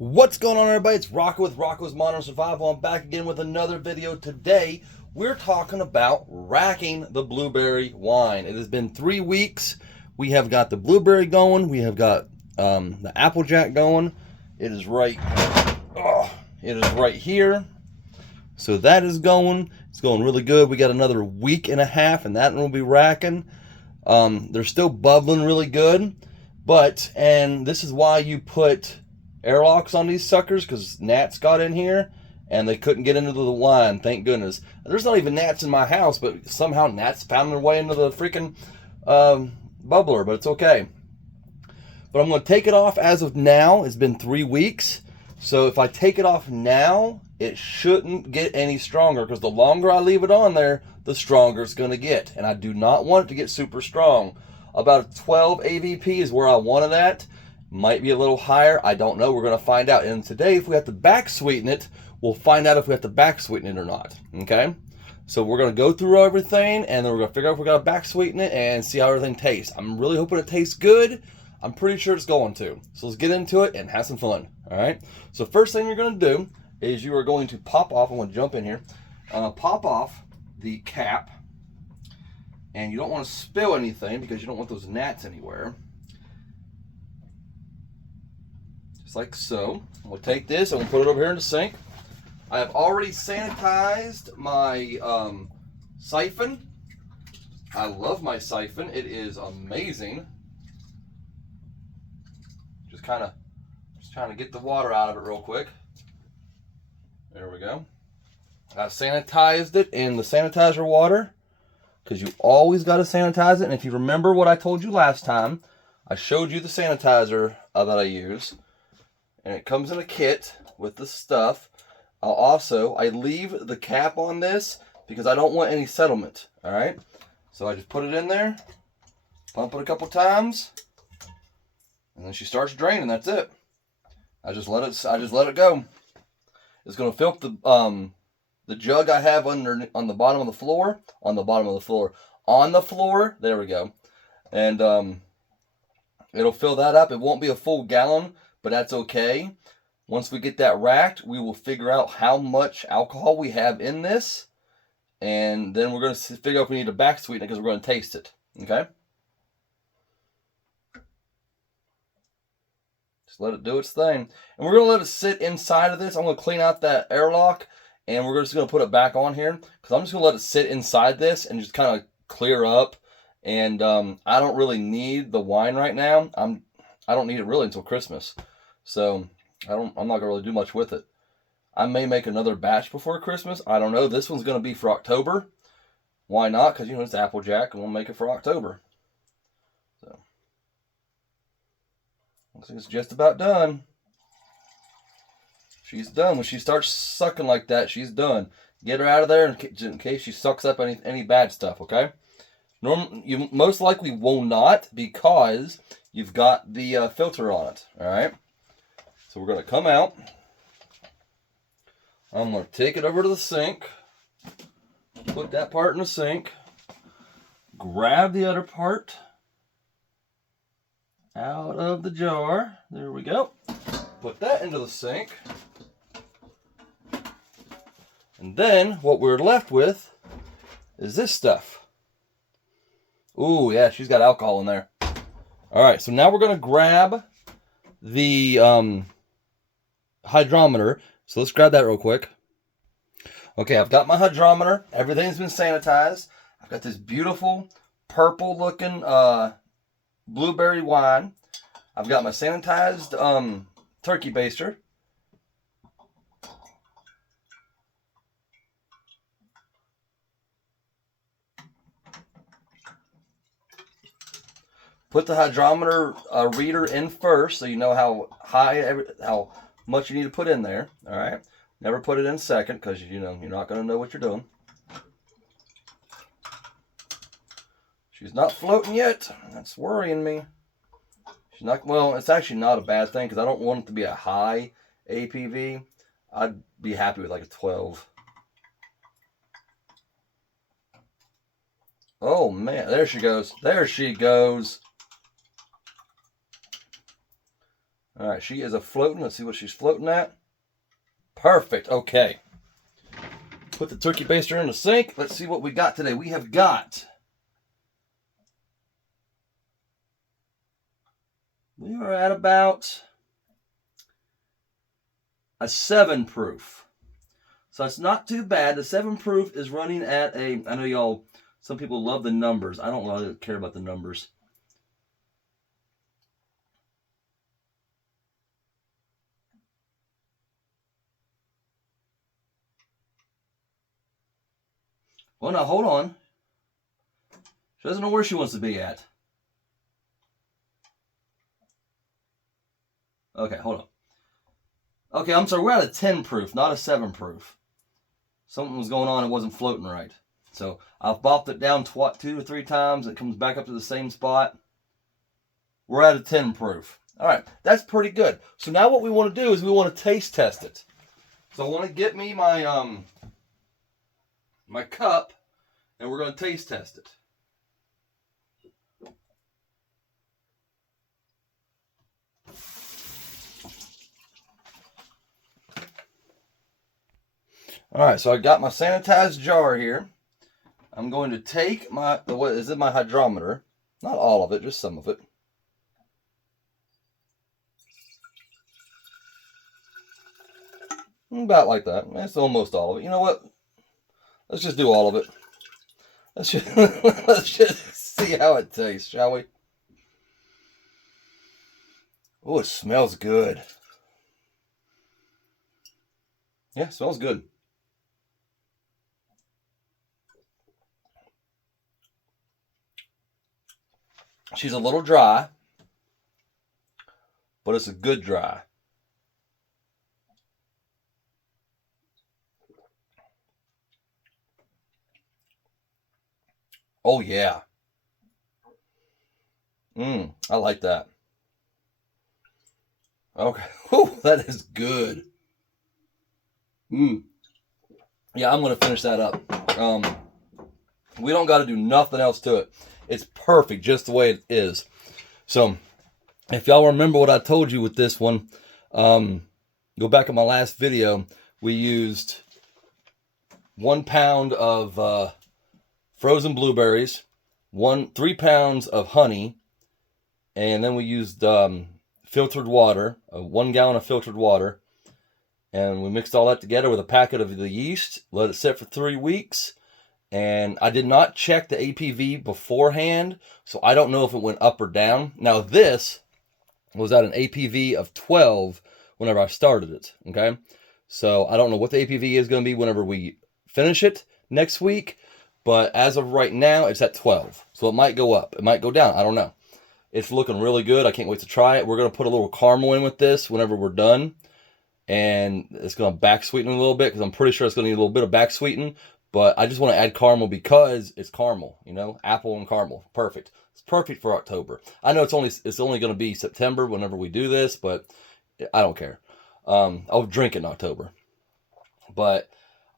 What's going on, everybody? It's Rocco with Rocco's Modern Survival. I'm back again with another video. Today we're talking about racking the blueberry wine. It has been 3 weeks. We have got the blueberry going. We have got the applejack going. It is right here. So that is going. It's going really good. We got another week and a half, and that will be racking. They're still bubbling really good, and this is why you put airlocks on these suckers, because gnats got in here and they couldn't get into the wine. Thank goodness. There's not even gnats in my house, but somehow gnats found their way into the freaking bubbler, but it's okay. But I'm going to take it off as of now. It's been 3 weeks, so if I take it off now, it shouldn't get any stronger, because the longer I leave it on there, the stronger it's going to get, and I do not want it to get super strong. About 12 AVP is where I want it at. Might be a little higher. I don't know. We're going to find out. And today, if we have to back sweeten it, we'll find out if we have to back sweeten it or not. Okay? So we're going to go through everything, and then we're going to figure out if we're going to back sweeten it and see how everything tastes. I'm really hoping it tastes good. I'm pretty sure it's going to. So let's get into it and have some fun. All right? So first thing you're going to do is you are going to pop off. I'm going to jump in here. Pop off the cap. And you don't want to spill anything because you don't want those gnats anywhere. Just like so. We'll take this and we'll put it over here in the sink. I have already sanitized my siphon. I love my siphon. It is amazing. Just trying to get the water out of it real quick. There we go. I sanitized it in the sanitizer water, because you always got to sanitize it. And if you remember what I told you last time, I showed you the sanitizer that I use. And it comes in a kit with the stuff. I leave the cap on this because I don't want any settlement. All right. So I just put it in there, pump it a couple times, and then she starts draining. That's it. I just let it go. It's gonna fill up the jug I have on the bottom of the floor. On the floor. There we go. And it'll fill that up. It won't be a full gallon, but that's okay. Once we get that racked, we will figure out how much alcohol we have in this. And then we're going to figure out if we need to back sweeten it, because we're going to taste it. Okay? Just let it do its thing. And we're going to let it sit inside of this. I'm going to clean out that airlock, and we're just going to put it back on here, because I'm just going to let it sit inside this and just kind of clear up. And I don't really need the wine right now. I don't need it really until Christmas. So I'm not going to really do much with it. I may make another batch before Christmas. I don't know. This one's going to be for October. Why not? Because, it's applejack, and we'll make it for October. So looks like it's just about done. She's done. When she starts sucking like that, she's done. Get her out of there in case she sucks up any bad stuff, okay? You most likely will not, because you've got the filter on it, all right? So we're going to come out. I'm going to take it over to the sink. Put that part in the sink. Grab the other part out of the jar. There we go. Put that into the sink. And then what we're left with is this stuff. Ooh, yeah, she's got alcohol in there. All right, so now we're going to grab the hydrometer. So let's grab that real quick. Okay, I've got my hydrometer. Everything's been sanitized. I've got this beautiful purple-looking blueberry wine. I've got my sanitized turkey baster. Put the hydrometer reader in first, so you know how much you need to put in there. All right. Never put it in second, because you're not going to know what you're doing. She's not floating yet. That's worrying me. She's not. Well, it's actually not a bad thing, because I don't want it to be a high APV. I'd be happy with like a 12. Oh man, there she goes. There she goes. All right, she is a floating. Let's see what she's floating at. Perfect. Okay. Put the turkey baster in the sink. Let's see what we got today. We have got... We are at about a 7 proof. So it's not too bad. The 7 proof is running at a... I know y'all, some people love the numbers. I don't really care about the numbers. Well, now, hold on. She doesn't know where she wants to be at. Okay, hold on. Okay, I'm sorry. We're at a 10 proof, not a 7 proof. Something was going on. It wasn't floating right. So I've bopped it down 2 or 3 times. It comes back up to the same spot. We're at a 10 proof. All right, that's pretty good. So now what we want to do is we want to taste test it. So I want to get me my my cup, and we're going to taste test it. All right, so I got my sanitized jar here. I'm going to take my, what is it, my hydrometer. Not all of it, just some of it. About like that. That's almost all of it. You know what? Let's just do all of it. Let's just see how it tastes, shall we? Oh, it smells good. Yeah, it smells good. She's a little dry, but it's a good dry. Oh, yeah. I like that. Okay. Whew, that is good. Yeah, I'm going to finish that up. We don't got to do nothing else to it. It's perfect just the way it is. So, if y'all remember what I told you with this one, go back in my last video. We used 1 pound of frozen blueberries, 3 pounds of honey, and then we used filtered water, 1 gallon of filtered water, and we mixed all that together with a packet of the yeast, let it sit for 3 weeks, and I did not check the APV beforehand, so I don't know if it went up or down. Now this was at an APV of 12 whenever I started it, okay? So I don't know what the APV is going to be whenever we finish it next week, but as of right now, it's at 12. So it might go up. It might go down. I don't know. It's looking really good. I can't wait to try it. We're going to put a little caramel in with this whenever we're done. And it's going to back sweeten a little bit because I'm pretty sure it's going to need a little bit of back sweeten. But I just want to add caramel because it's caramel, you know, apple and caramel. Perfect. It's perfect for October. I know it's only going to be September whenever we do this, but I don't care. I'll drink it in October. But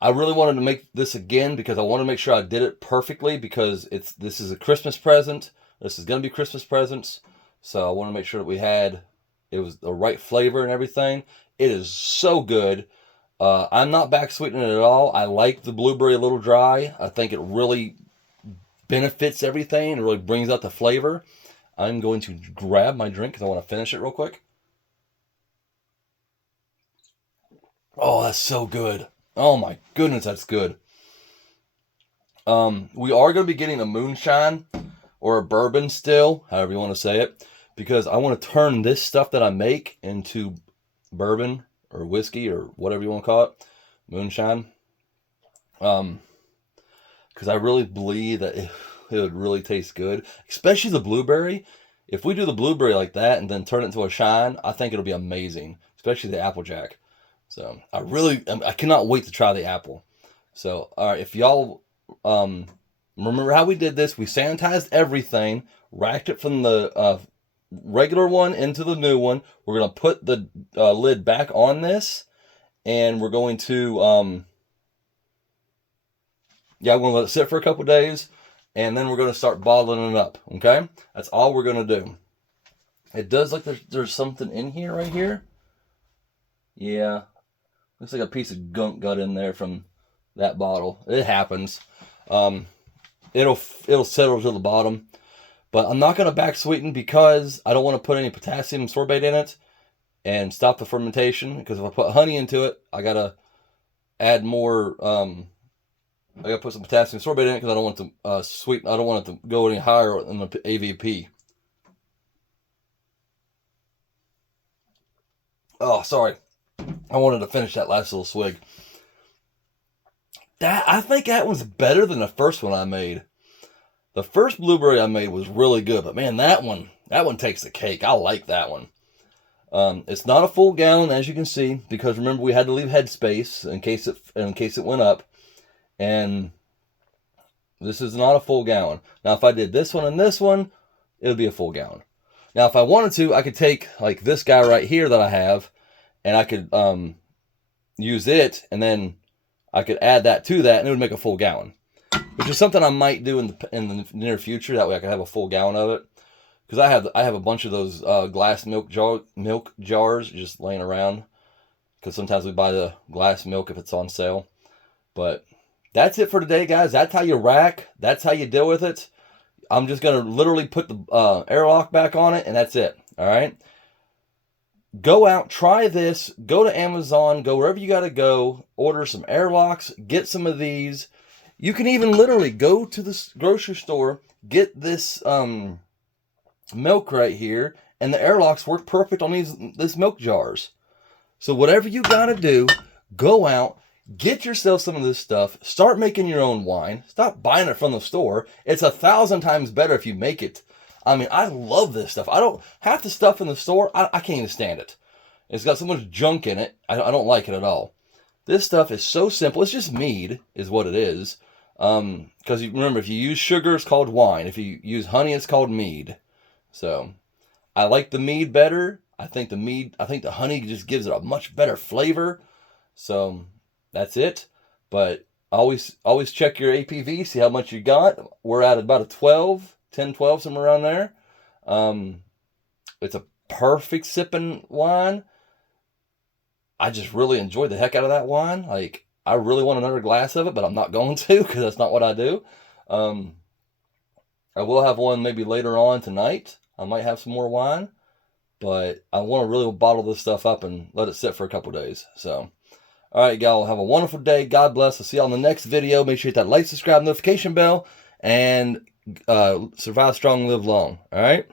I really wanted to make this again because I want to make sure I did it perfectly because this is a Christmas present. This is going to be Christmas presents. So I want to make sure that it was the right flavor and everything. It is so good. I'm not back sweetening it at all. I like the blueberry a little dry. I think it really benefits everything and really brings out the flavor. I'm going to grab my drink because I want to finish it real quick. Oh, that's so good. Oh my goodness, that's good. We are going to be getting a moonshine or a bourbon still, however you want to say it, because I want to turn this stuff that I make into bourbon or whiskey or whatever you want to call it, moonshine. Because I really believe that it would really taste good, especially the blueberry. If we do the blueberry like that and then turn it into a shine, I think it'll be amazing, especially the Applejack. So I cannot wait to try the apple. So, all right, if y'all remember how we did this, we sanitized everything, racked it from the regular one into the new one. We're going to put the lid back on this, and we're going to, we're going to let it sit for a couple days, and then we're going to start bottling it up, okay? That's all we're going to do. It does look like there's something in here, right here. Yeah. Looks like a piece of gunk got in there from that bottle. It happens. It'll settle to the bottom. But I'm not going to back sweeten because I don't want to put any potassium sorbate in it and stop the fermentation. Because if I put honey into it, I got to add more. I got to put some potassium sorbate in it because I don't want to sweeten. I don't want it to go any higher than the AVP. Oh, sorry. I wanted to finish that last little swig. I think that one's better than the first one I made. The first blueberry I made was really good, but man, that one takes the cake. I like that one. It's not a full gallon, as you can see, because remember we had to leave headspace in case it went up, and this is not a full gallon. Now, if I did this one and this one, it would be a full gallon. Now, if I wanted to, I could take like this guy right here that I have, and I could use it, and then I could add that to that, and it would make a full gallon. Which is something I might do in the near future. That way I can have a full gallon of it. Because I have a bunch of those glass milk jars just laying around. Because sometimes we buy the glass milk if it's on sale. But that's it for today, guys. That's how you rack. That's how you deal with it. I'm just going to literally put the airlock back on it, and that's it. All right? Go out, try this. Go to Amazon. Go wherever you got to go. Order some airlocks. Get some of these. You can even literally go to the grocery store, get this milk right here, and the airlocks work perfect on these milk jars. So whatever you got to do, go out, get yourself some of this stuff, start making your own wine, stop buying it from the store. It's 1,000 times better if you make it. I mean, I love this stuff. Half the stuff in the store, I can't even stand it. It's got so much junk in it, I don't like it at all. This stuff is so simple. It's just mead, is what it is. Because remember, if you use sugar, it's called wine. If you use honey, it's called mead. So, I like the mead better. I think the honey just gives it a much better flavor. So, that's it. But always check your APV, see how much you got. We're at about a 12, 10, 12, somewhere around there. It's a perfect sipping wine. I just really enjoyed the heck out of that wine. Like, I really want another glass of it, but I'm not going to because that's not what I do. I will have one maybe later on tonight. I might have some more wine, but I want to really bottle this stuff up and let it sit for a couple days. So, all right, y'all, have a wonderful day. God bless. I'll see y'all in the next video. Make sure you hit that like, subscribe, notification bell, and survive strong, live long. All right?